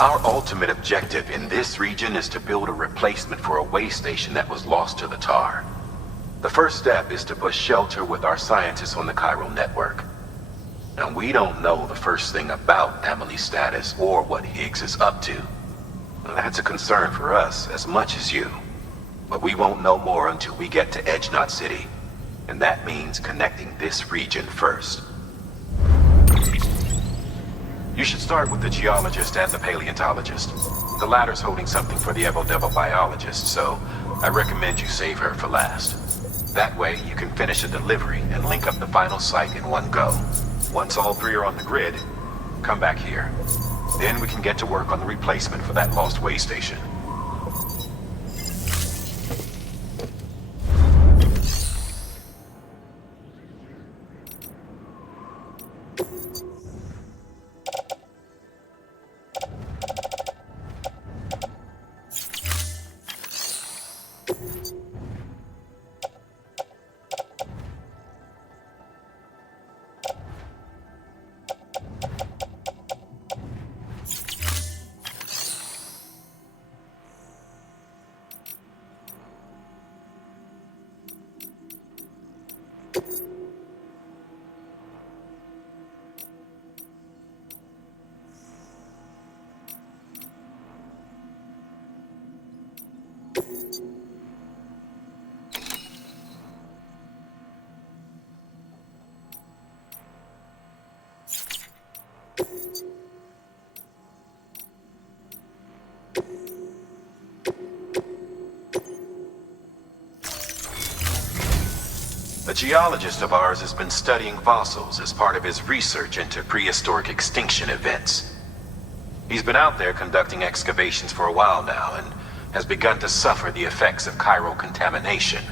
Our ultimate objective in this region is to build a replacement for a Waystation that was lost to the tar. The first step is to push shelter with our scientists on the chiral network. Now, we don't know the first thing about Amelie's status or what Higgs is up to. That's a concern for us as much as you. But we won't know more until we get to Edge-Knot City. And that means connecting this region first. You should start with the geologist and the paleontologist. The latter's holding something for the Evo-Devo biologist, so I recommend you save her for last. That way, you can finish a delivery and link up the final site in one go. Once all three are on the grid, come back here. Then we can get to work on the replacement for that lost Waystation. A geologist of ours has been studying fossils as part of his research into prehistoric extinction events. He's been out there conducting excavations for a while now and has begun to suffer the effects of chiral contamination.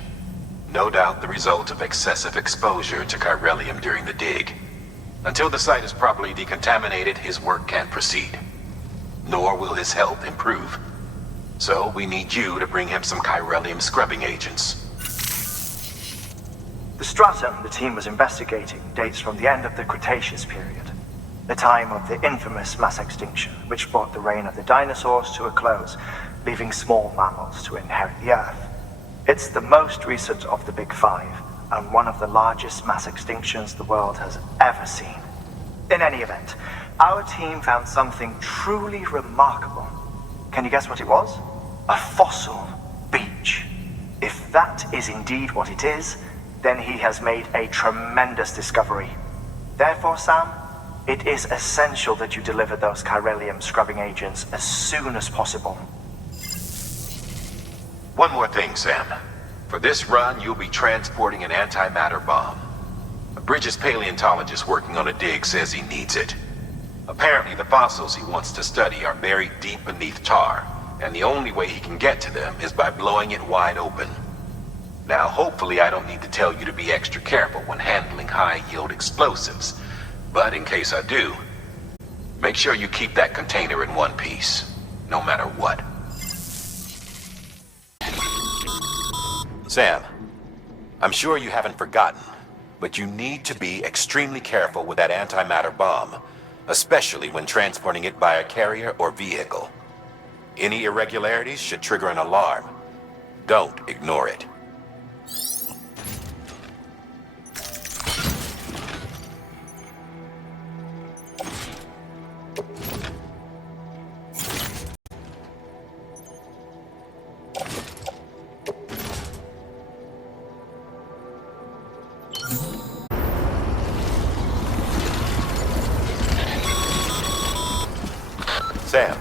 No doubt the result of excessive exposure to chiralium during the dig. Until the site is properly decontaminated, his work can't proceed. Nor will his health improve. So we need you to bring him some chiralium scrubbing agents. The stratum the team was investigating dates from the end of the Cretaceous period, the time of the infamous mass extinction, which brought the reign of the dinosaurs to a close, leaving small mammals to inherit the Earth. It's the most recent of the Big Five, and one of the largest mass extinctions the world has ever seen. In any event, our team found something truly remarkable. Can you guess what it was? A fossil beach. If that is indeed what it is, then he has made a tremendous discovery. Therefore, Sam, it is essential that you deliver those chiralium scrubbing agents as soon as possible. One more thing, Sam. For this run, you'll be transporting an antimatter bomb. A Bridges paleontologist working on a dig says he needs it. Apparently, the fossils he wants to study are buried deep beneath tar, and the only way he can get to them is by blowing it wide open. Now, hopefully I don't need to tell you to be extra careful when handling high-yield explosives. But in case I do, make sure you keep that container in one piece, no matter what. Sam, I'm sure you haven't forgotten, but you need to be extremely careful with that antimatter bomb, especially when transporting it by a carrier or vehicle. Any irregularities should trigger an alarm. Don't ignore it. Sam,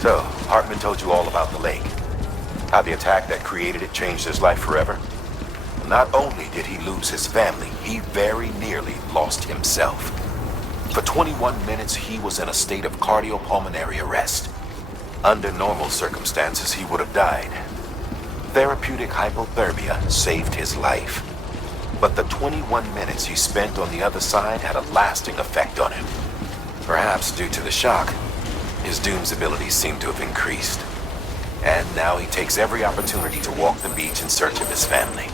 so Heartman told you all about the lake. How the attack that created it changed his life forever? Not only did he lose his family, he very nearly lost himself. For 21 minutes, he was in a state of cardiopulmonary arrest. Under normal circumstances, he would have died. Therapeutic hypothermia saved his life. But the 21 minutes he spent on the other side had a lasting effect on him. Perhaps due to the shock, his Doom's abilities seem to have increased. And now he takes every opportunity to walk the beach in search of his family.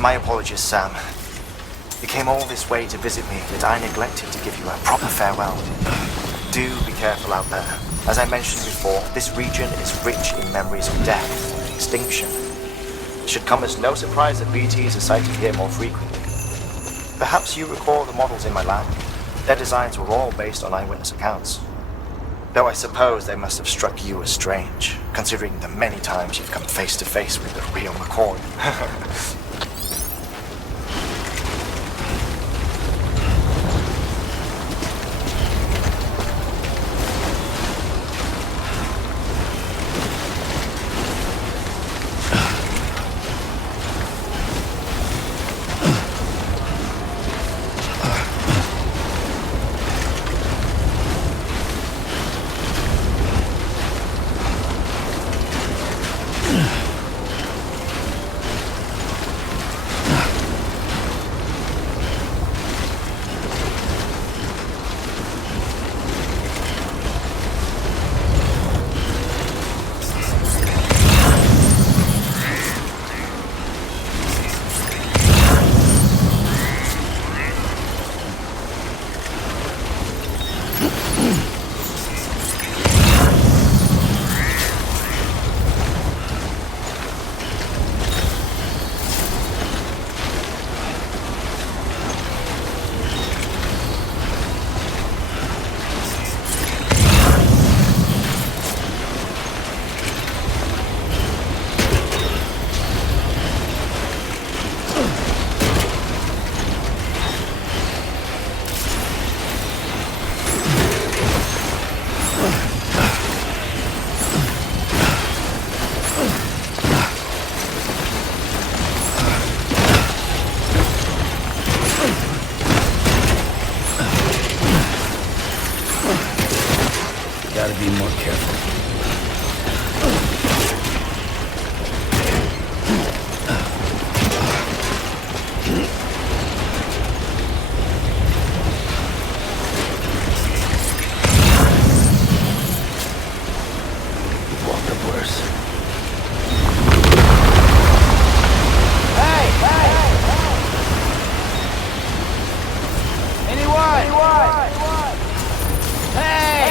My apologies, Sam. You came all this way to visit me, yet I neglected to give you a proper farewell. Do be careful out there. As I mentioned before, this region is rich in memories of death and extinction. It should come as no surprise that BTs are sighted here more frequently. Perhaps you recall the models in my lab. Their designs were all based on eyewitness accounts. Though I suppose they must have struck you as strange, considering the many times you've come face to face with the real McCoy. Be more careful. Walked up worse. Hey! Anyone? Hey!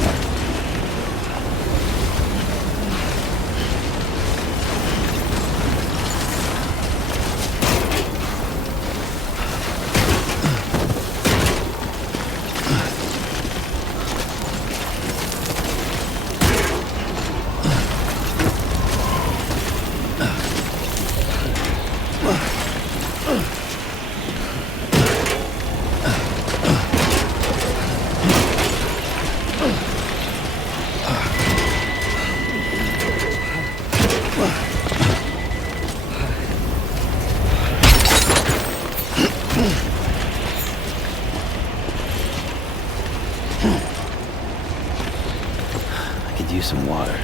that one. I could use some water.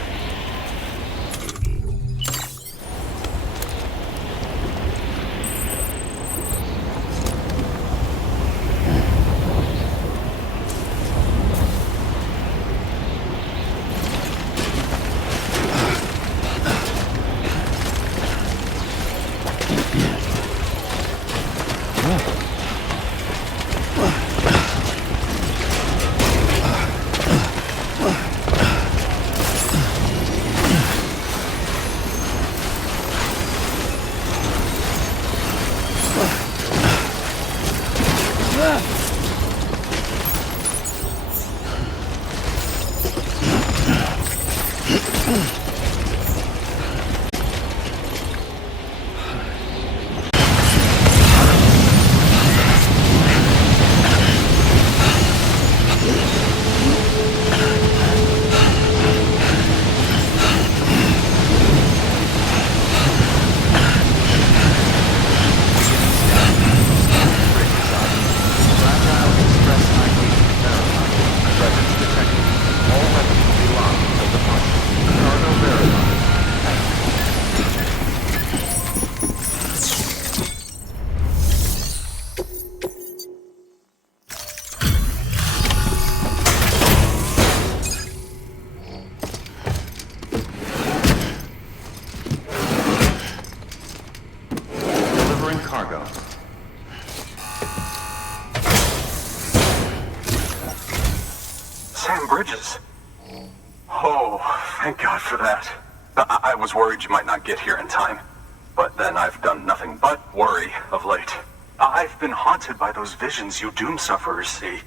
I was worried you might not get here in time, but then I've done nothing but worry of late. I've been haunted by those visions you doom sufferers see.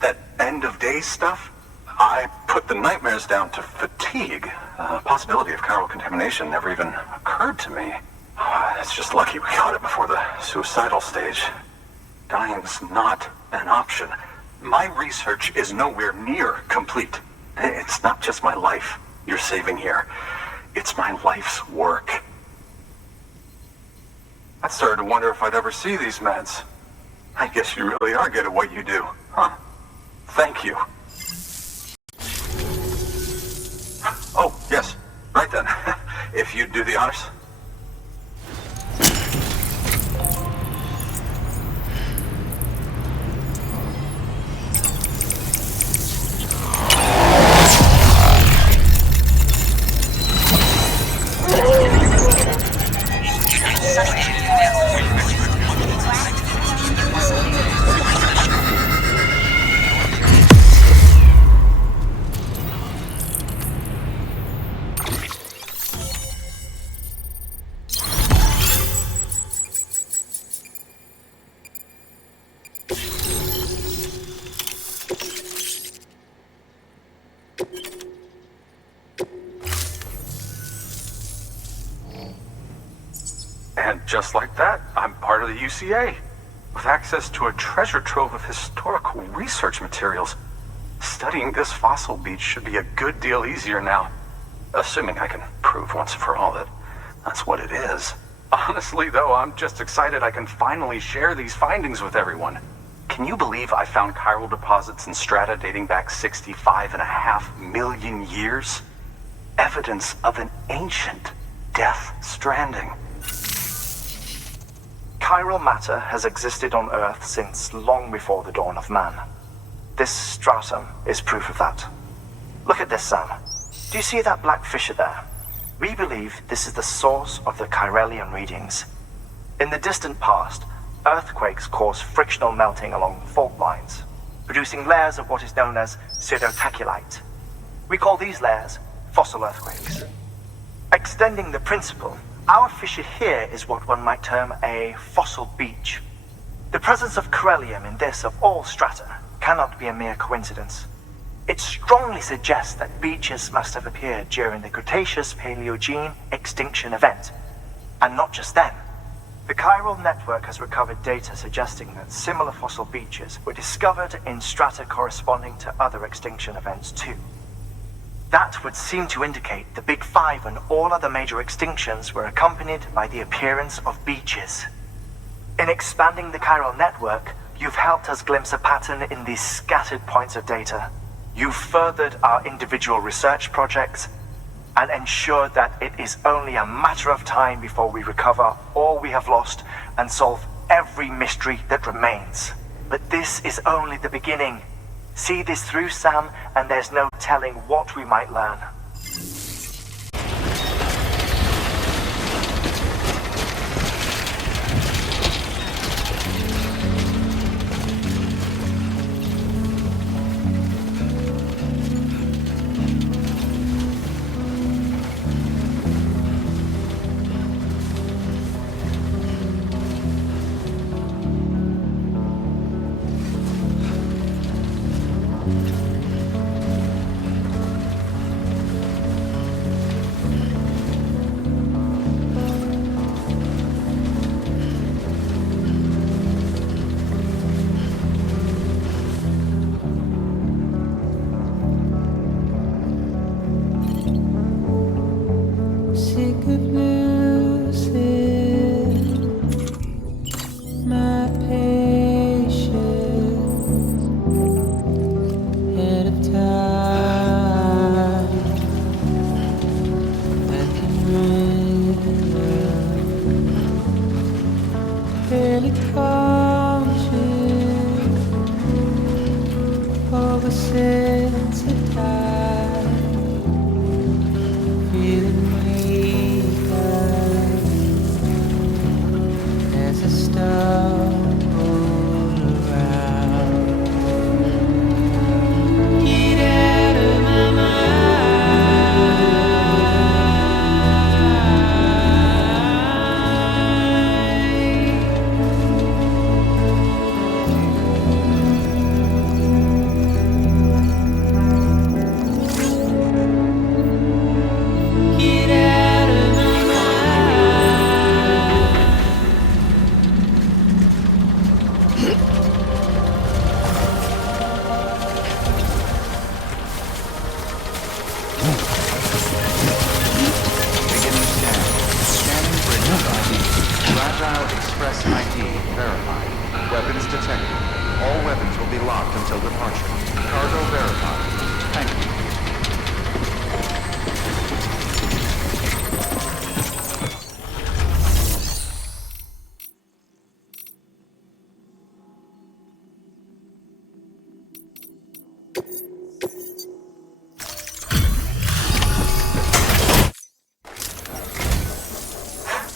That end of days stuff? I put the nightmares down to fatigue. The possibility of chiral contamination never even occurred to me. It's just lucky we caught it before the suicidal stage. Dying's not an option. My research is nowhere near complete. It's not just my life you're saving here. It's my life's work. I started to wonder if I'd ever see these meds. I guess you really are good at what you do, huh? Thank you. Oh, yes. Right then. If you'd do the honors. And just like that, I'm part of the UCA, with access to a treasure trove of historical research materials. Studying this fossil beach should be a good deal easier now, assuming I can prove once and for all that that's what it is. Honestly, though, I'm just excited I can finally share these findings with everyone. Can you believe I found chiral deposits in strata dating back 65.5 million years? Evidence of an ancient Death Stranding. Chiral matter has existed on Earth since long before the dawn of man. This stratum is proof of that. Look at this, Sam. Do you see that black fissure there? We believe this is the source of the Chiralian readings. In the distant past, earthquakes caused frictional melting along fault lines, producing layers of what is known as pseudotaculite. We call these layers fossil earthquakes. Extending the principle, our fissure here is what one might term a fossil beach. The presence of corellium in this of all strata cannot be a mere coincidence. It strongly suggests that beaches must have appeared during the Cretaceous-Paleogene extinction event. And not just then. The chiral network has recovered data suggesting that similar fossil beaches were discovered in strata corresponding to other extinction events too. That would seem to indicate the Big Five and all other major extinctions were accompanied by the appearance of beaches. In expanding the chiral network, you've helped us glimpse a pattern in these scattered points of data. You've furthered our individual research projects and ensured that it is only a matter of time before we recover all we have lost and solve every mystery that remains. But this is only the beginning. See this through, Sam, and there's no telling what we might learn.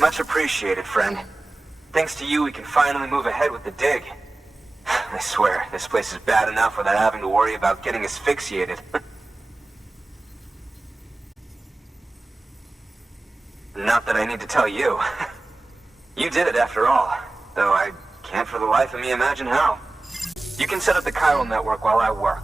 Much appreciated, friend. Thanks to you, we can finally move ahead with the dig. I swear, this place is bad enough without having to worry about getting asphyxiated. Not that I need to tell you. You did it after all, though I can't for the life of me imagine how. You can set up the chiral network while I work.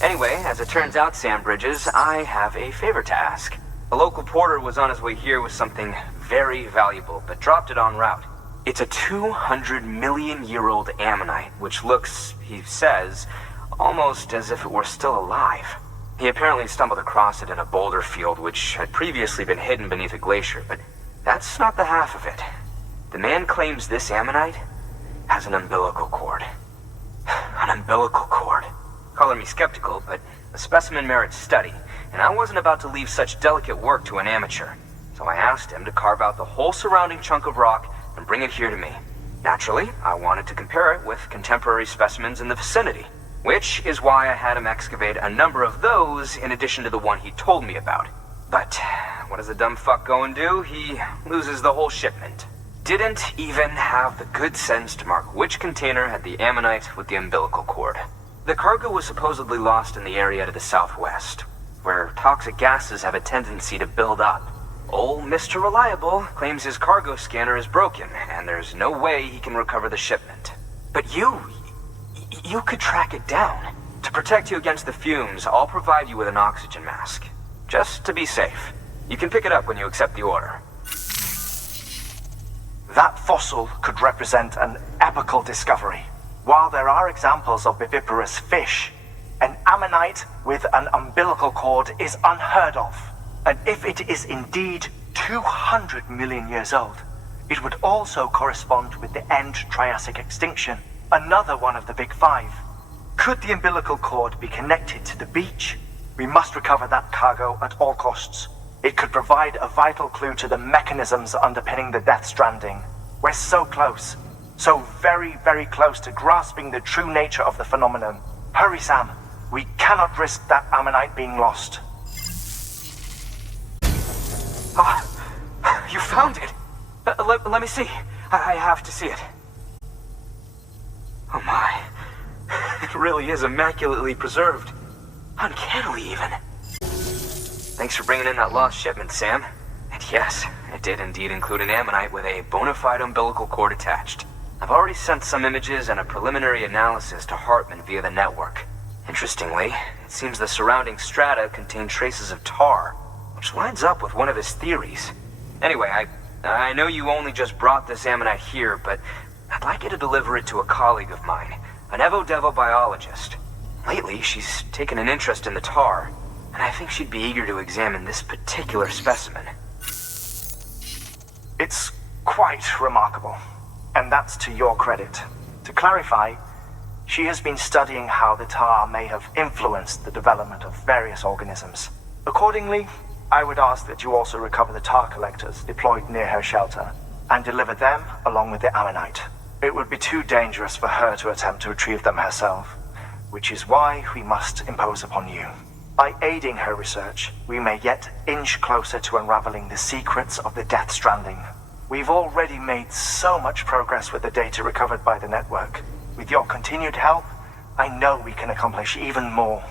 Anyway, as it turns out, Sam Bridges, I have a favor to ask. A local porter was on his way here with something very valuable, but dropped it en route. It's a 200-million-year-old ammonite, which looks, he says, almost as if it were still alive. He apparently stumbled across it in a boulder field which had previously been hidden beneath a glacier, but that's not the half of it. The man claims this ammonite has an umbilical cord. An umbilical cord. Color me skeptical, but the specimen merits study, and I wasn't about to leave such delicate work to an amateur. So I asked him to carve out the whole surrounding chunk of rock and bring it here to me. Naturally, I wanted to compare it with contemporary specimens in the vicinity, which is why I had him excavate a number of those in addition to the one he told me about. But what does the dumb fuck go and do? He loses the whole shipment. Didn't even have the good sense to mark which container had the ammonite with the umbilical cord. The cargo was supposedly lost in the area to the southwest, where toxic gases have a tendency to build up. Old Mr. Reliable claims his cargo scanner is broken, and there's no way he can recover the shipment. But you could track it down. To protect you against the fumes, I'll provide you with an oxygen mask. Just to be safe. You can pick it up when you accept the order. That fossil could represent an epical discovery. While there are examples of viviparous fish, an ammonite with an umbilical cord is unheard of. And if it is indeed 200 million years old, it would also correspond with the end Triassic extinction, another one of the big five. Could the umbilical cord be connected to the beach? We must recover that cargo at all costs. It could provide a vital clue to the mechanisms underpinning the Death Stranding. We're so close. So very, very close to grasping the true nature of the phenomenon. Hurry, Sam. We cannot risk that ammonite being lost. Ah, you found it. Let me see. I have to see it. Oh my. It really is immaculately preserved. Uncannily even. Thanks for bringing in that lost shipment, Sam. And yes, it did indeed include an ammonite with a bona fide umbilical cord attached. I've already sent some images and a preliminary analysis to Heartman via the network. Interestingly, it seems the surrounding strata contain traces of tar, which lines up with one of his theories. Anyway, I know you only just brought this ammonite here, but I'd like you to deliver it to a colleague of mine, an Evo-Devo biologist. Lately, she's taken an interest in the tar, and I think she'd be eager to examine this particular specimen. It's quite remarkable, and that's to your credit. To clarify, she has been studying how the tar may have influenced the development of various organisms. Accordingly, I would ask that you also recover the tar collectors deployed near her shelter, and deliver them along with the ammonite. It would be too dangerous for her to attempt to retrieve them herself, which is why we must impose upon you. By aiding her research, we may yet inch closer to unraveling the secrets of the Death Stranding. We've already made so much progress with the data recovered by the network. With your continued help, I know we can accomplish even more.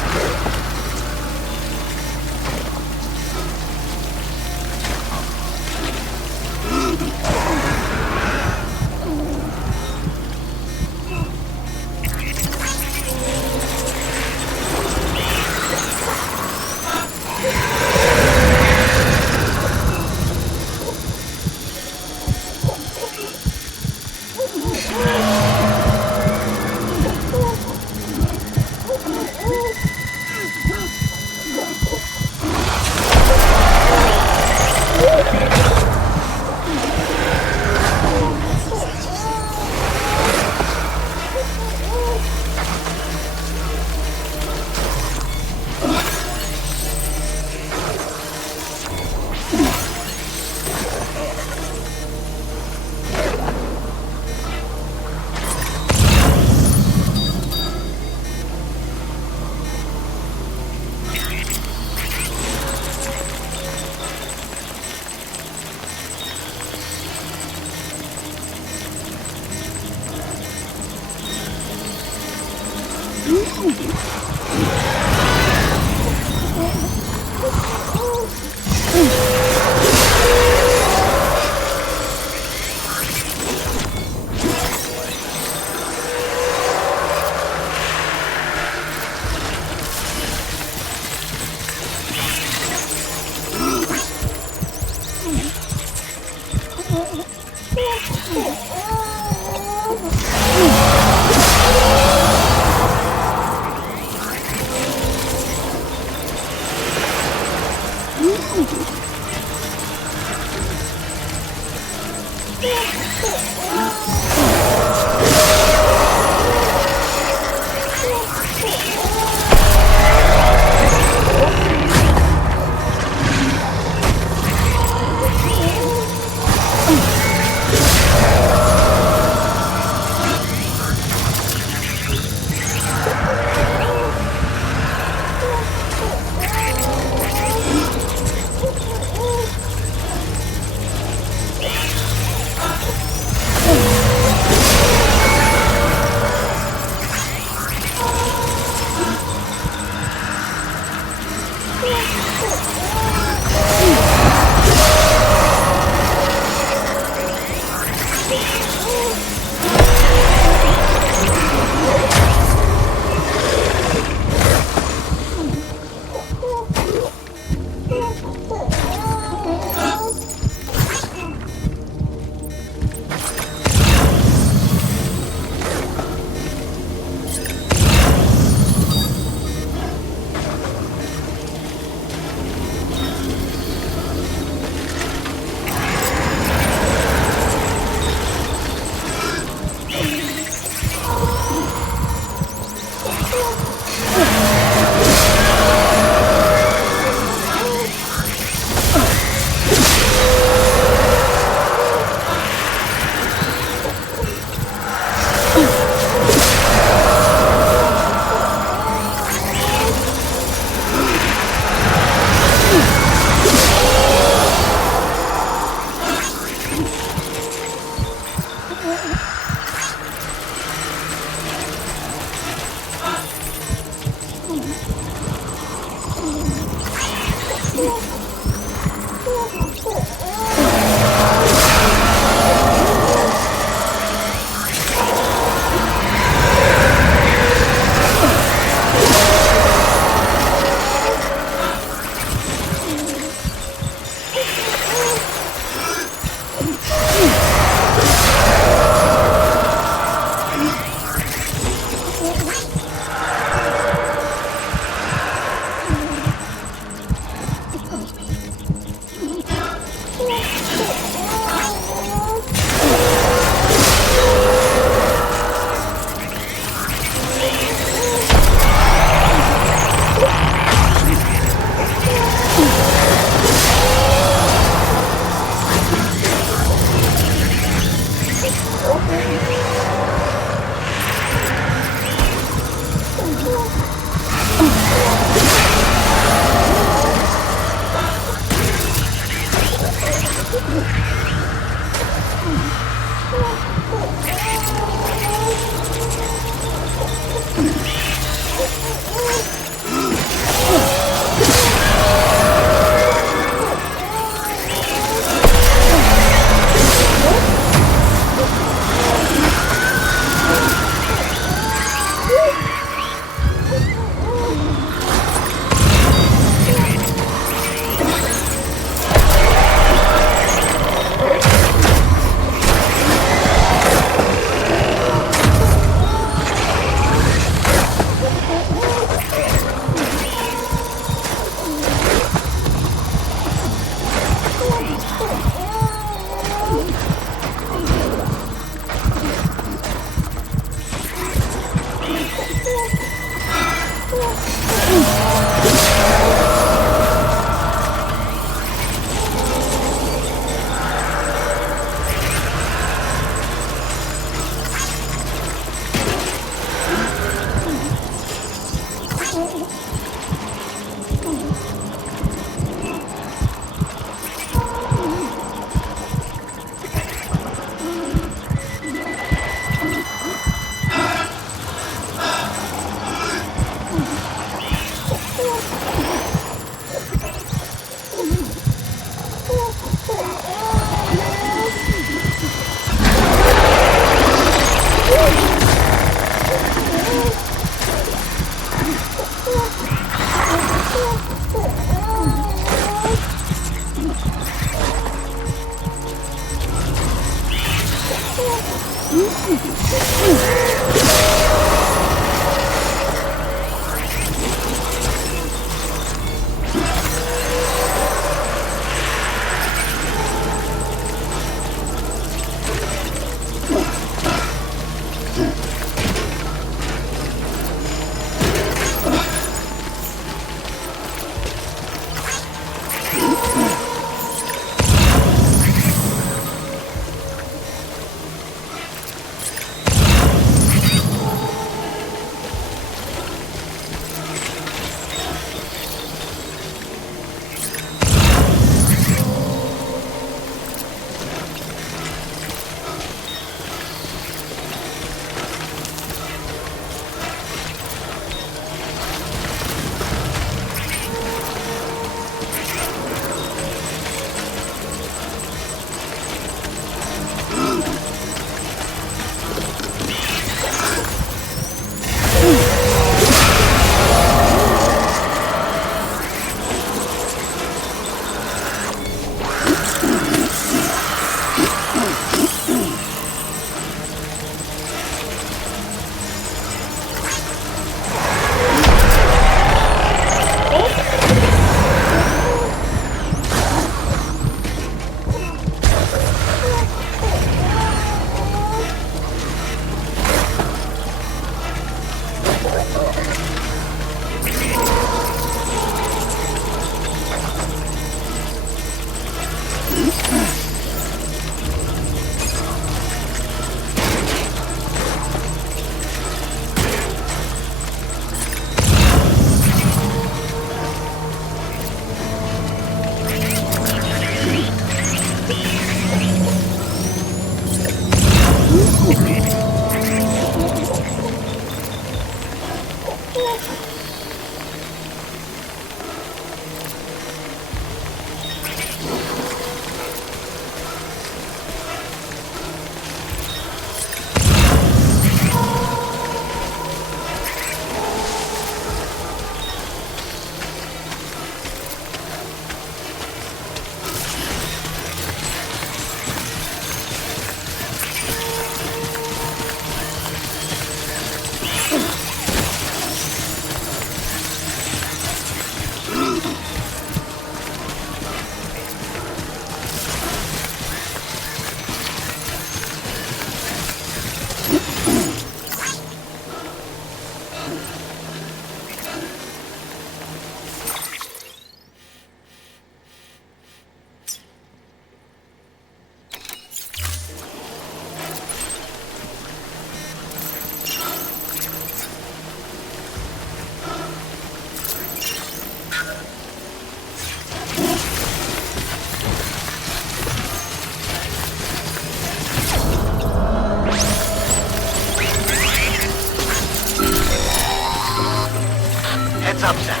Heads up, Sam.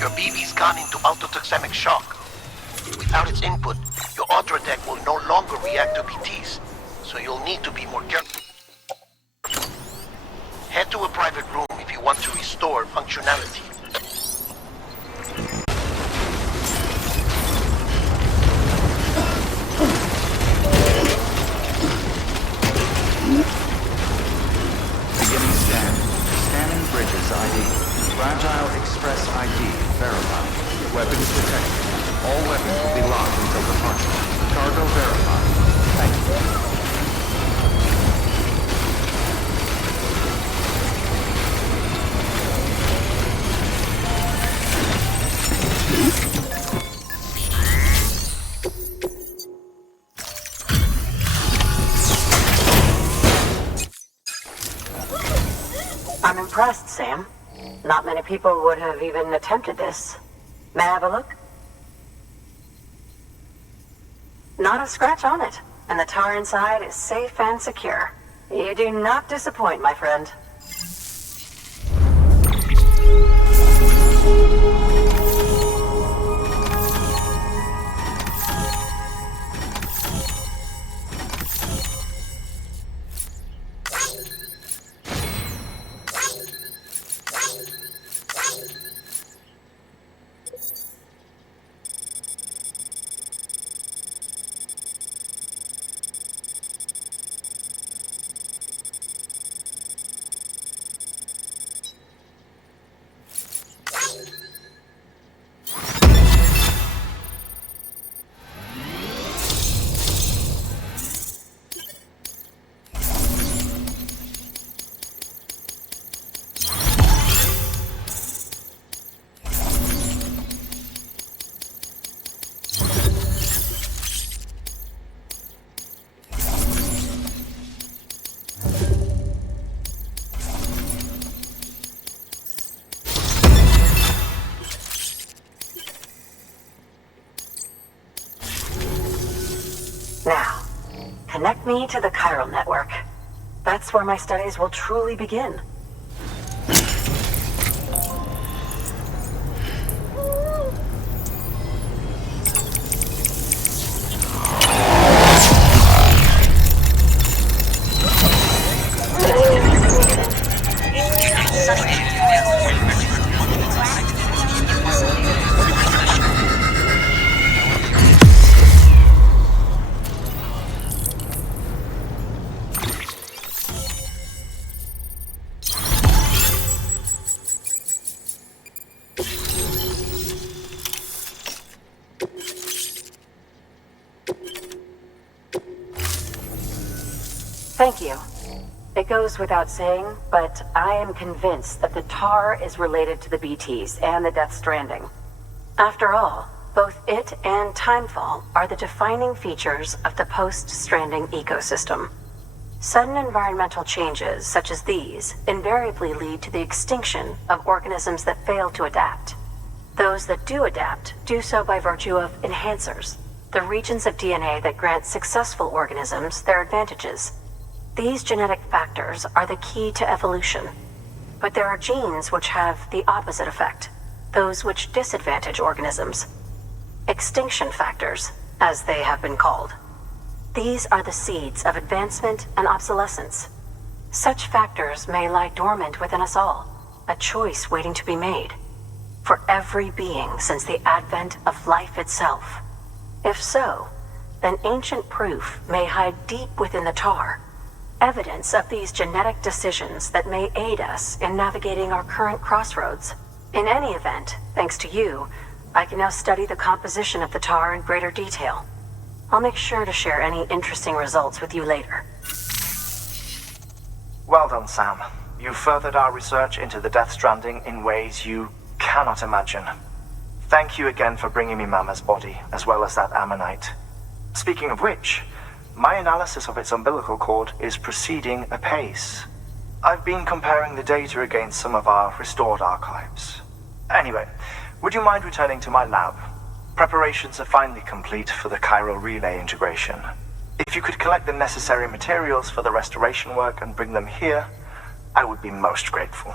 Your BB's gone into autotoxemic shock. Without its input, your auto attack will no longer react to BTs, so you'll need to be more careful. Head to a private room if you want to restore functionality. Beginning scan. Scanning bridges ID. Fragile Express ID verified. Weapons detected. All weapons will be locked until departure. Cargo verified. Thank you. I'm impressed, Sam. Not many people would have even attempted this. May I have a look? Not a scratch on it, and the tar inside is safe and secure. You do not disappoint, my friend. Now, connect me to the chiral network. That's where my studies will truly begin. Thank you. It goes without saying, but I am convinced that the tar is related to the BTs and the Death Stranding. After all, both it and Timefall are the defining features of the post-Stranding ecosystem. Sudden environmental changes such as these invariably lead to the extinction of organisms that fail to adapt. Those that do adapt do so by virtue of enhancers, the regions of DNA that grant successful organisms their advantages. These genetic factors are the key to evolution. But there are genes which have the opposite effect, those which disadvantage organisms. Extinction factors, as they have been called. These are the seeds of advancement and obsolescence. Such factors may lie dormant within us all, a choice waiting to be made. For every being since the advent of life itself. If so, then ancient proof may hide deep within the tar, evidence of these genetic decisions that may aid us in navigating our current crossroads. In any event, thanks to you, I can now study the composition of the tar in greater detail. I'll make sure to share any interesting results with you later. Well done, Sam. You furthered our research into the Death Stranding in ways you cannot imagine. Thank you again for bringing me Mama's body, as well as that ammonite. Speaking of which, my analysis of its umbilical cord is proceeding apace. I've been comparing the data against some of our restored archives. Anyway, would you mind returning to my lab? Preparations are finally complete for the chiral relay integration. If you could collect the necessary materials for the restoration work and bring them here, I would be most grateful.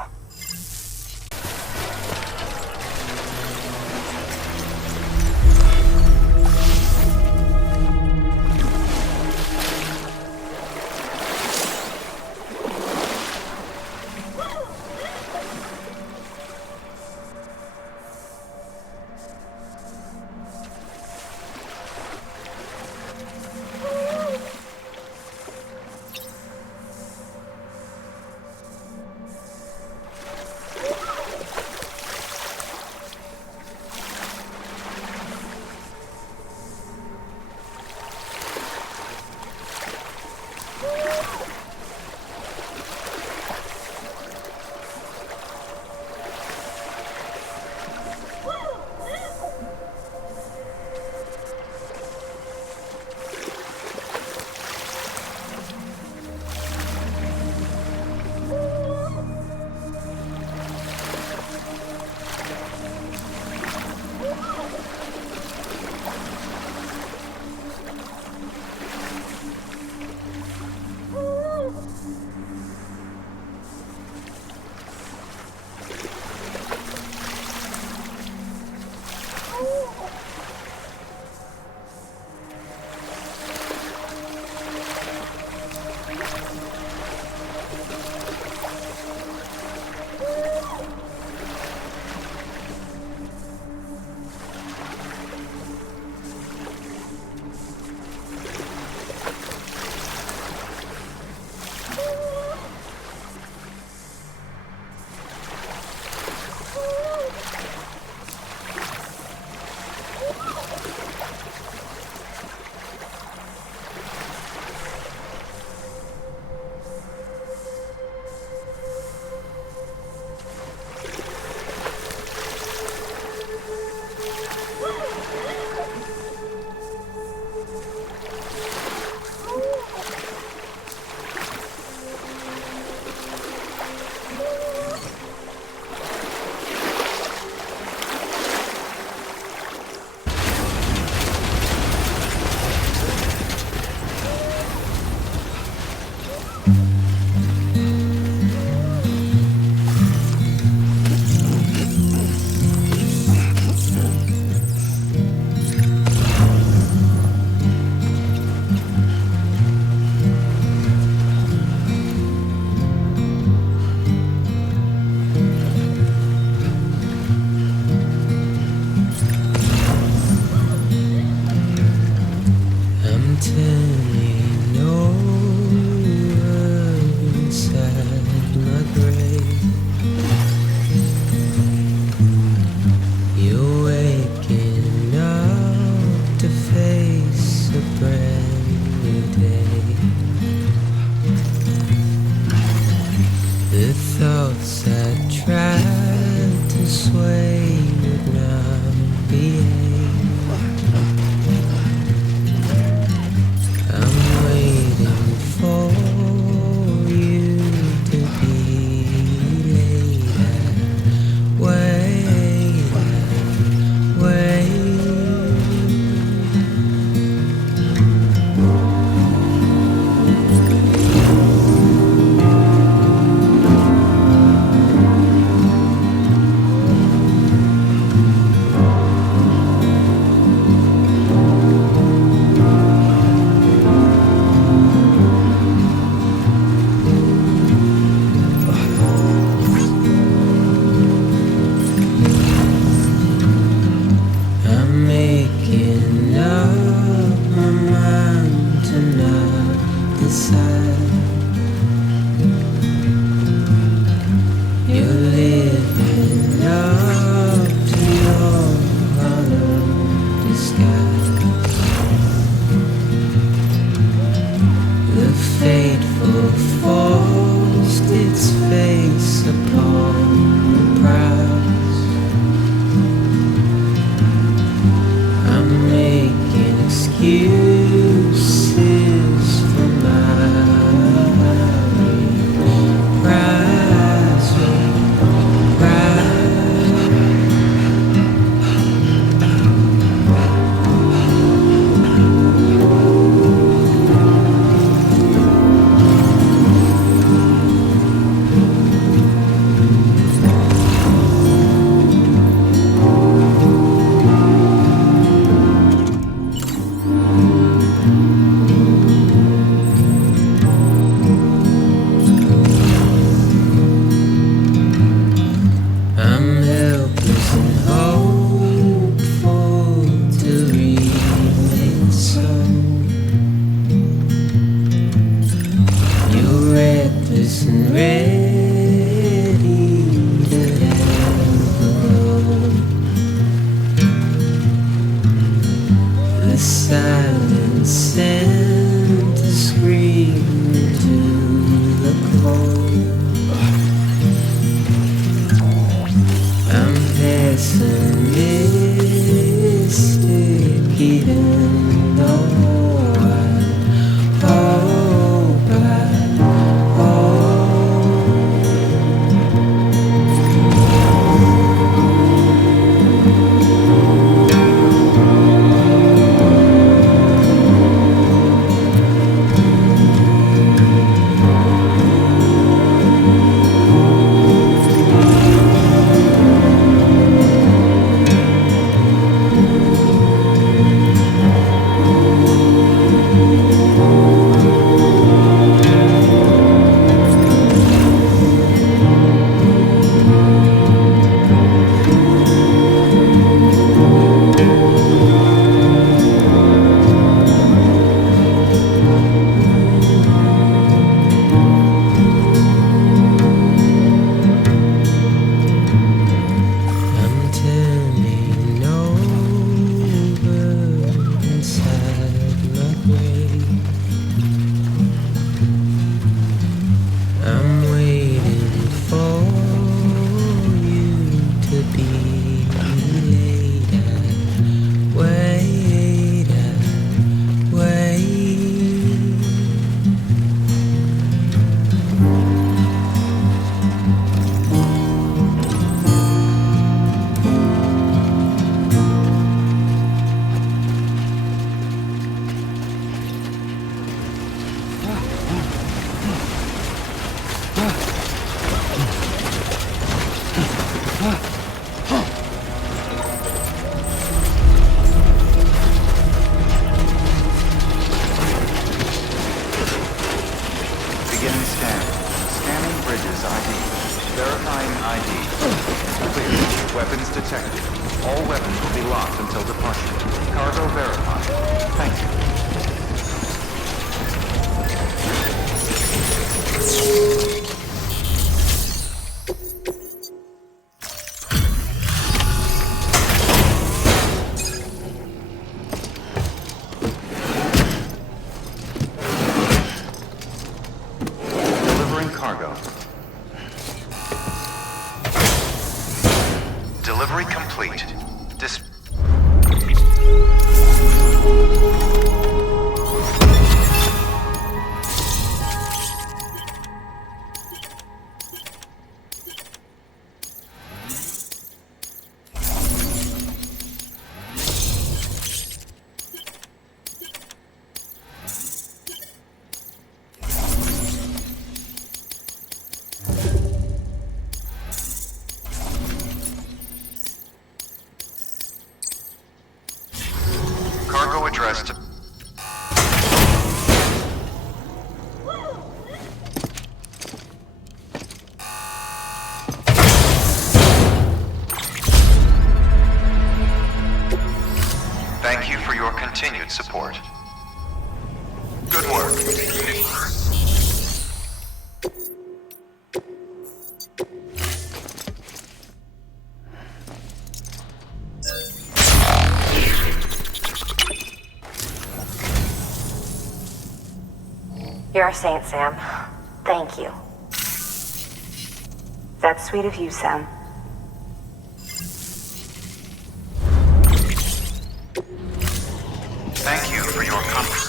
I'm inside. You're living up to your disguise. The fateful forced its face upon the prize. I'm making excuses for my reprise. I'm helpless and hopeful to remain so. You're reckless and ready to ever roll. The silence sent a scream into the cold. I'm pessimistic even though I hope I I'm turning over inside my grave. I'm waiting for you to be laid out. Wait out, wait. Beginning scan. Scanning bridges ID. Verifying ID. Clear. Weapons detected. All weapons will be locked until departure. Cargo verified. Thank you. Delivering cargo. Delivery complete. Cargo addressed. Thank you for your continued support. Good work. You're a saint, Sam. Thank you. That's sweet of you, Sam. Thank you for your comfort.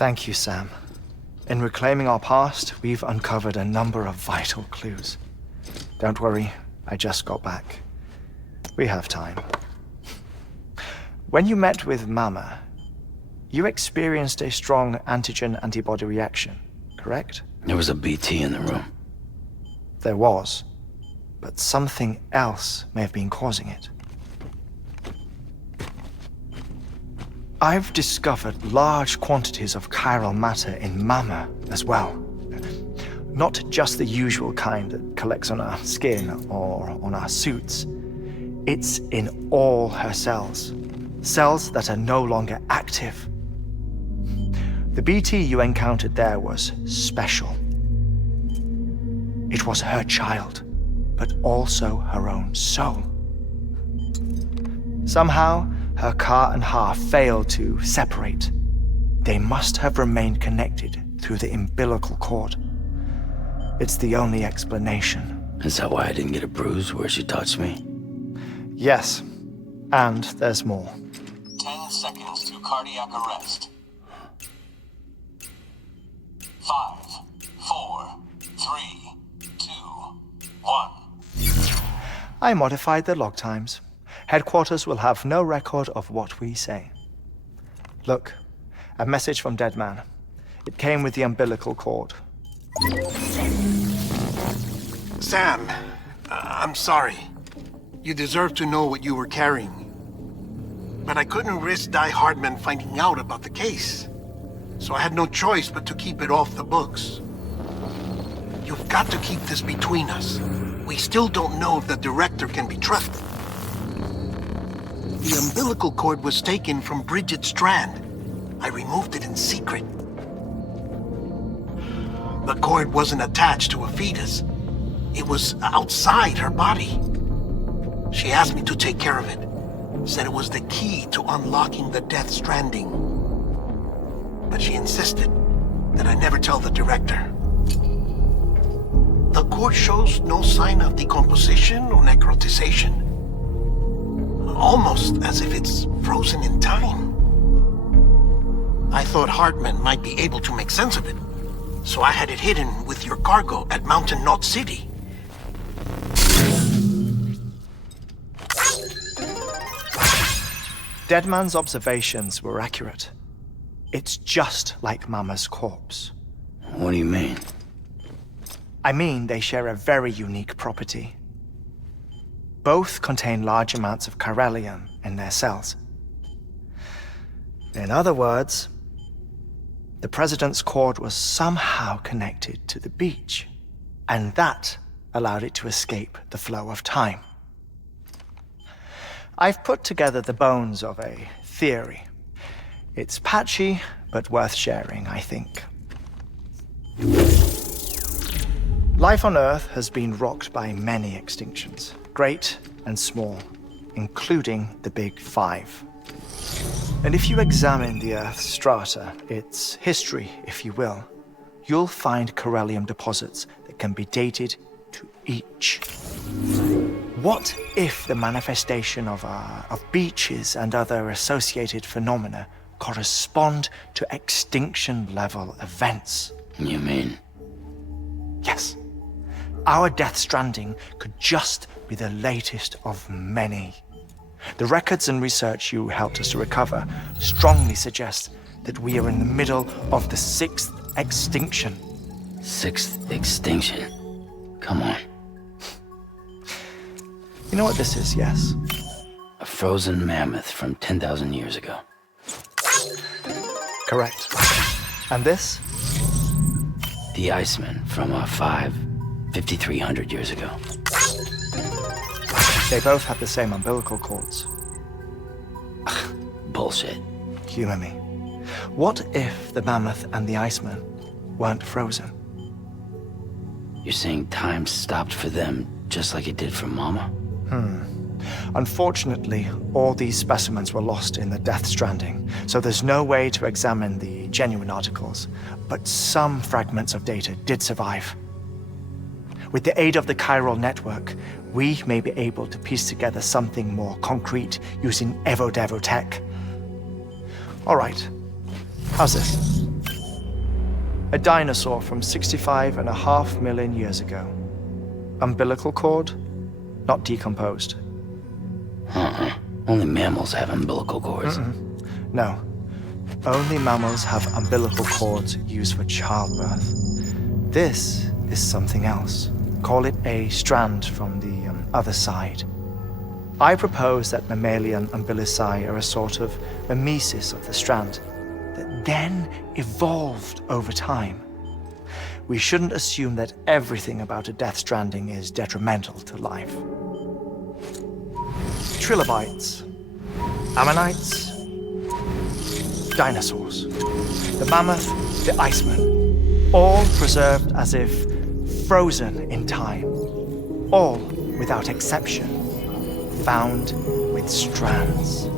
Thank you, Sam. In reclaiming our past, we've uncovered a number of vital clues. Don't worry, I just got back. We have time. When you met with Mama, you experienced a strong antigen-antibody reaction, correct? There was a BT in the room. There was, but something else may have been causing it. I've discovered large quantities of chiral matter in Mama as well. Not just the usual kind that collects on our skin or on our suits. It's in all her cells. Cells that are no longer active. The BT you encountered there was special. It was her child, but also her own soul. Somehow, her car and half failed to separate. They must have remained connected through the umbilical cord. It's the only explanation. Is that why I didn't get a bruise where she touched me? Yes, and there's more. 10 seconds to cardiac arrest. 5, 4, 3, 2, 1. I modified the log times. Headquarters will have no record of what we say. Look, a message from Deadman. It came with the umbilical cord. Sam, I'm sorry. You deserve to know what you were carrying. But I couldn't risk Heartman finding out about the case. So I had no choice but to keep it off the books. You've got to keep this between us. We still don't know if the director can be trusted. The umbilical cord was taken from Bridget's strand. I removed it in secret. The cord wasn't attached to a fetus. It was outside her body. She asked me to take care of it. Said it was the key to unlocking the Death Stranding. But she insisted that I never tell the director. The cord shows no sign of decomposition or necrotization. Almost as if it's frozen in time. I thought Heartman might be able to make sense of it, so I had it hidden with your cargo at Mountain Knot City. Deadman's observations were accurate. It's just like Mama's corpse. What do you mean? I mean, they share a very unique property. Both contain large amounts of chiralium in their cells. In other words, the President's cord was somehow connected to the beach, and that allowed it to escape the flow of time. I've put together the bones of a theory. It's patchy, but worth sharing, I think. Life on Earth has been rocked by many extinctions, great and small, including the Big Five. And if you examine the Earth's strata, its history, if you will, you'll find corellium deposits that can be dated to each. What if the manifestation of beaches and other associated phenomena correspond to extinction-level events? You mean? Yes. Our Death Stranding could just be the latest of many. The records and research you helped us to recover strongly suggest that we are in the middle of the 6th extinction. 6th extinction? Come on. You know what this is, yes? A frozen mammoth from 10,000 years ago. Correct. And this? The Iceman from 5,300 years ago. They both have the same umbilical cords. Bullshit. Humor me. What if the mammoth and the Iceman weren't frozen? You're saying time stopped for them just like it did for Mama? Unfortunately, all these specimens were lost in the Death Stranding, so there's no way to examine the genuine articles, but some fragments of data did survive. With the aid of the chiral network, we may be able to piece together something more concrete using Evo-Devo tech. All right, how's this? A dinosaur from 65.5 million years ago. Umbilical cord, not decomposed. Only mammals have umbilical cords. No. Only mammals have umbilical cords used for childbirth. This is something else. Call it a strand from the other side. I propose that mammalian umbilici are a sort of mimesis of the strand that then evolved over time. We shouldn't assume that everything about a Death Stranding is detrimental to life. Trilobites, ammonites, dinosaurs, the mammoth, the Iceman, all preserved as if frozen in time, all without exception, found with strands,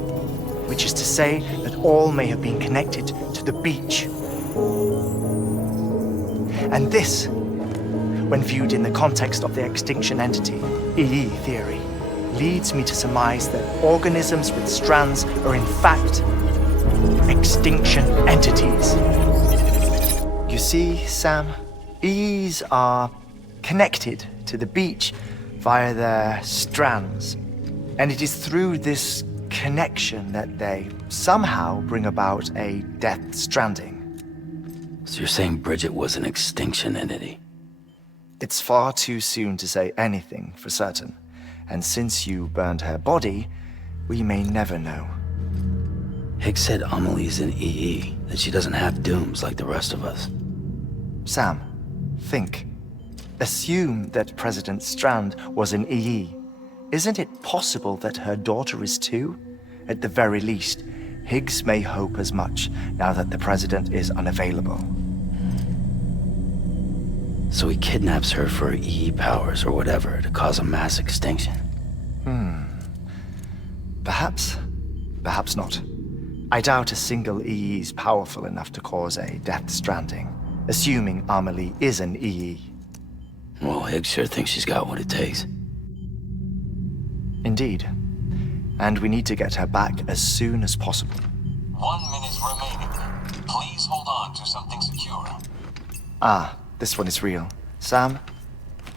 which is to say that all may have been connected to the beach. And this, when viewed in the context of the extinction entity, EE theory, leads me to surmise that organisms with strands are in fact extinction entities. You see, Sam, EEs are connected to the beach via their strands, and it is through this connection that they somehow bring about a Death Stranding. So you're saying Bridget was an extinction entity? It's far too soon to say anything for certain, and since you burned her body, we may never know. Higgs said Amelie's an EE, that she doesn't have dooms like the rest of us. Sam, think. Assume that President Strand was an EE. Isn't it possible that her daughter is too? At the very least, Higgs may hope as much now that the president is unavailable. So he kidnaps her for EE powers or whatever to cause a mass extinction. Perhaps. Perhaps not. I doubt a single EE is powerful enough to cause a Death Stranding, assuming Amelie is an EE. Well, Higgs sure thinks she's got what it takes. Indeed. And we need to get her back as soon as possible. 1 minute remaining. Please hold on to something secure. Ah, this one is real. Sam,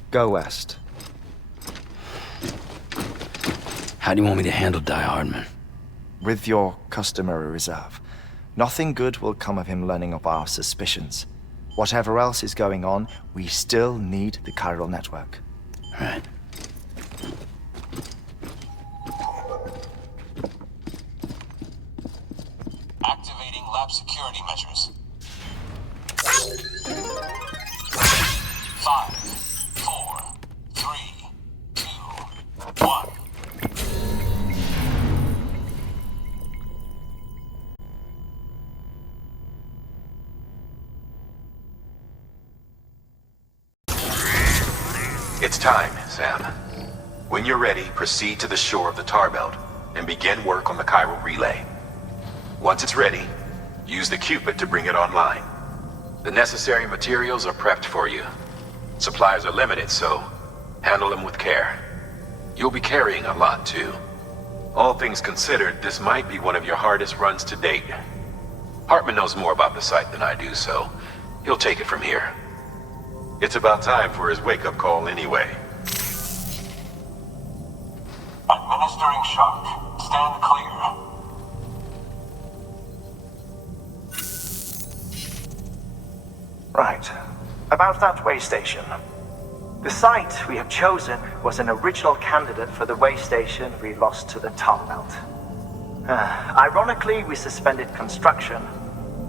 go west. How do you want me to handle Die Hardman? With your customary reserve. Nothing good will come of him learning of our suspicions. Whatever else is going on, we still need the chiral network. Right. Activating lab security measures. 5, 4, 3, 2, 1. It's time, Sam. When you're ready, proceed to the shore of the tar belt and begin work on the chiral relay. Once it's ready, use the Cupid to bring it online. The necessary materials are prepped for you. Supplies are limited, so handle them with care. You'll be carrying a lot, too. All things considered, this might be one of your hardest runs to date. Heartman knows more about the site than I do, so he'll take it from here. It's about time for his wake-up call anyway. Administering shock. Stand clear. Right. About that Waystation. The site we have chosen was an original candidate for the Waystation we lost to the tar belt. Ironically, we suspended construction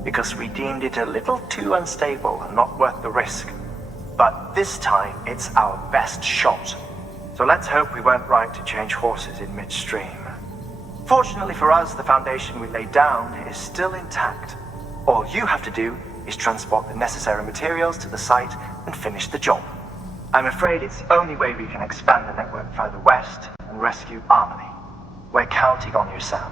because we deemed it a little too unstable and not worth the risk. But this time, it's our best shot. So let's hope we weren't right to change horses in midstream. Fortunately for us, the foundation we laid down is still intact. All you have to do is transport the necessary materials to the site and finish the job. I'm afraid it's the only way we can expand the network further west and rescue Amelie. We're counting on you, Sam.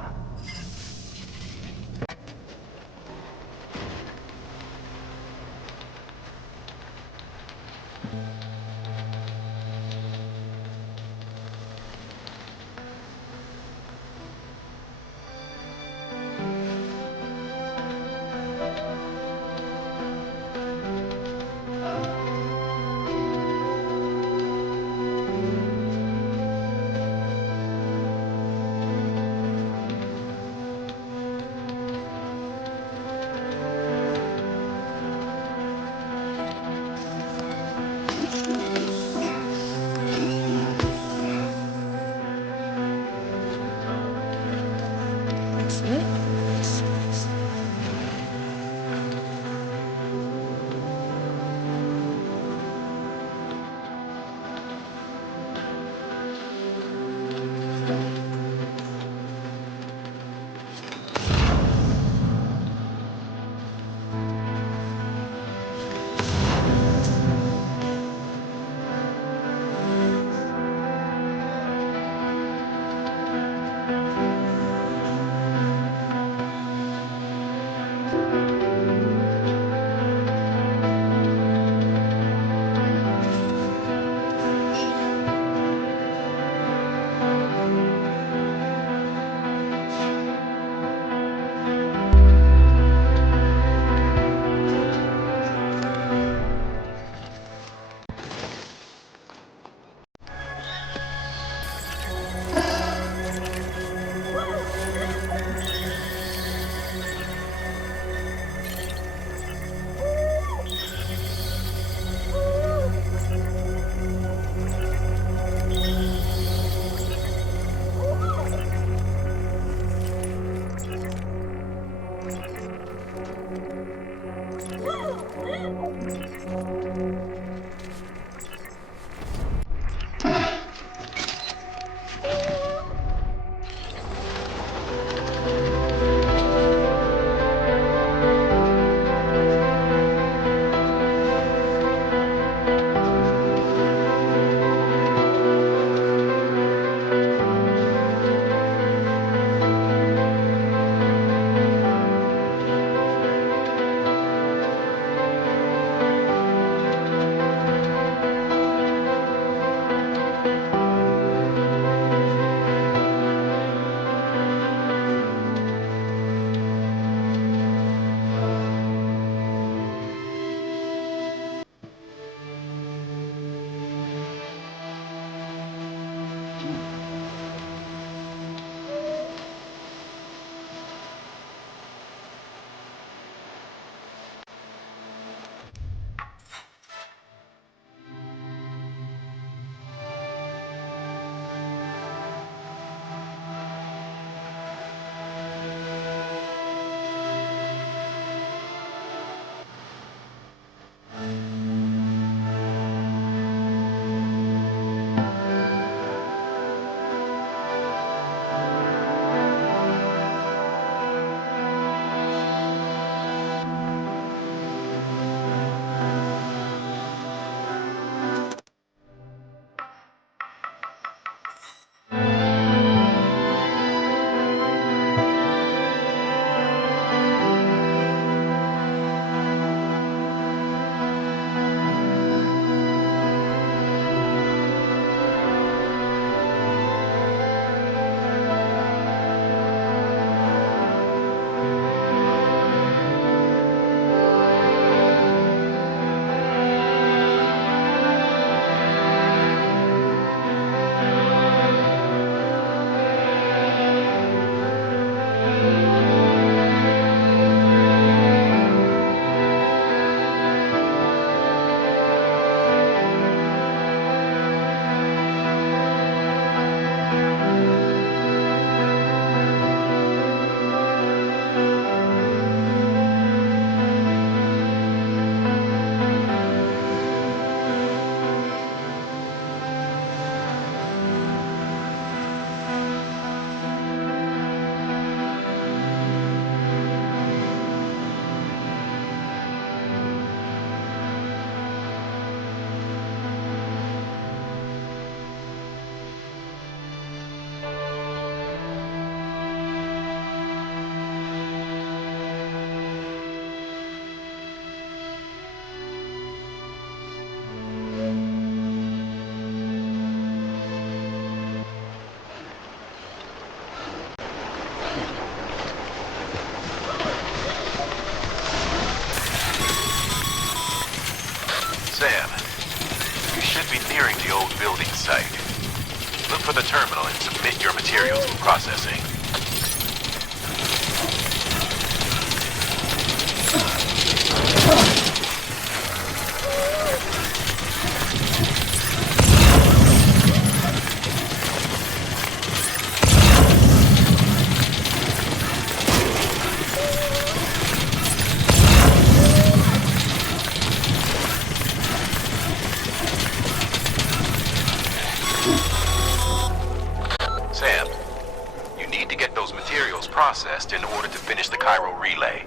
for the terminal and submit your materials for processing. Sam, you need to get those materials processed in order to finish the Cairo relay.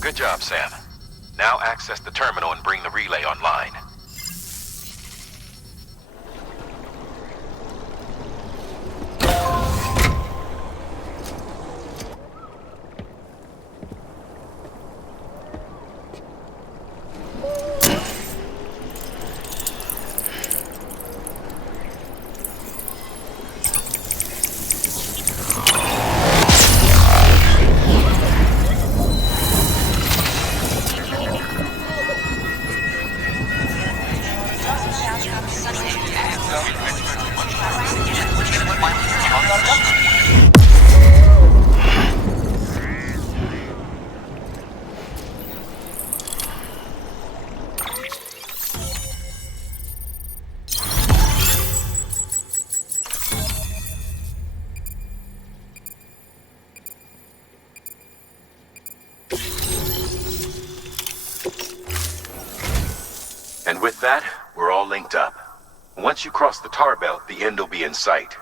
Good job, Sam. Now access the terminal and bring the relay online. And with that, we're all linked up. Once you cross the tar belt, the end will be in sight.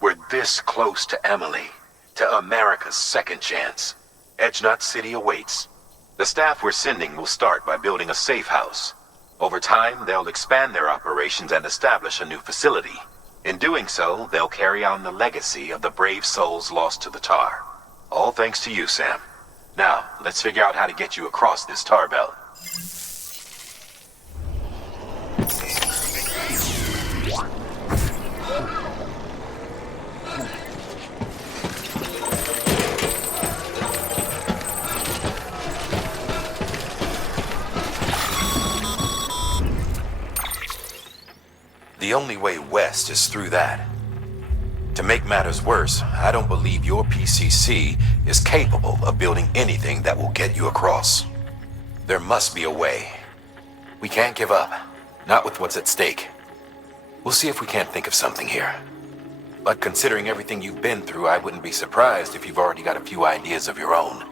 We're this close to Amelie, to America's second chance. Edge-Knot City awaits. The staff we're sending will start by building a safe house. Over time, they'll expand their operations and establish a new facility. In doing so, they'll carry on the legacy of the brave souls lost to the tar. All thanks to you, Sam. Now, let's figure out how to get you across this tar belt. The only way west is through that. To make matters worse, I don't believe your PCC is capable of building anything that will get you across. There must be a way. We can't give up, not with what's at stake. We'll see if we can't think of something here. But considering everything you've been through, I wouldn't be surprised if you've already got a few ideas of your own.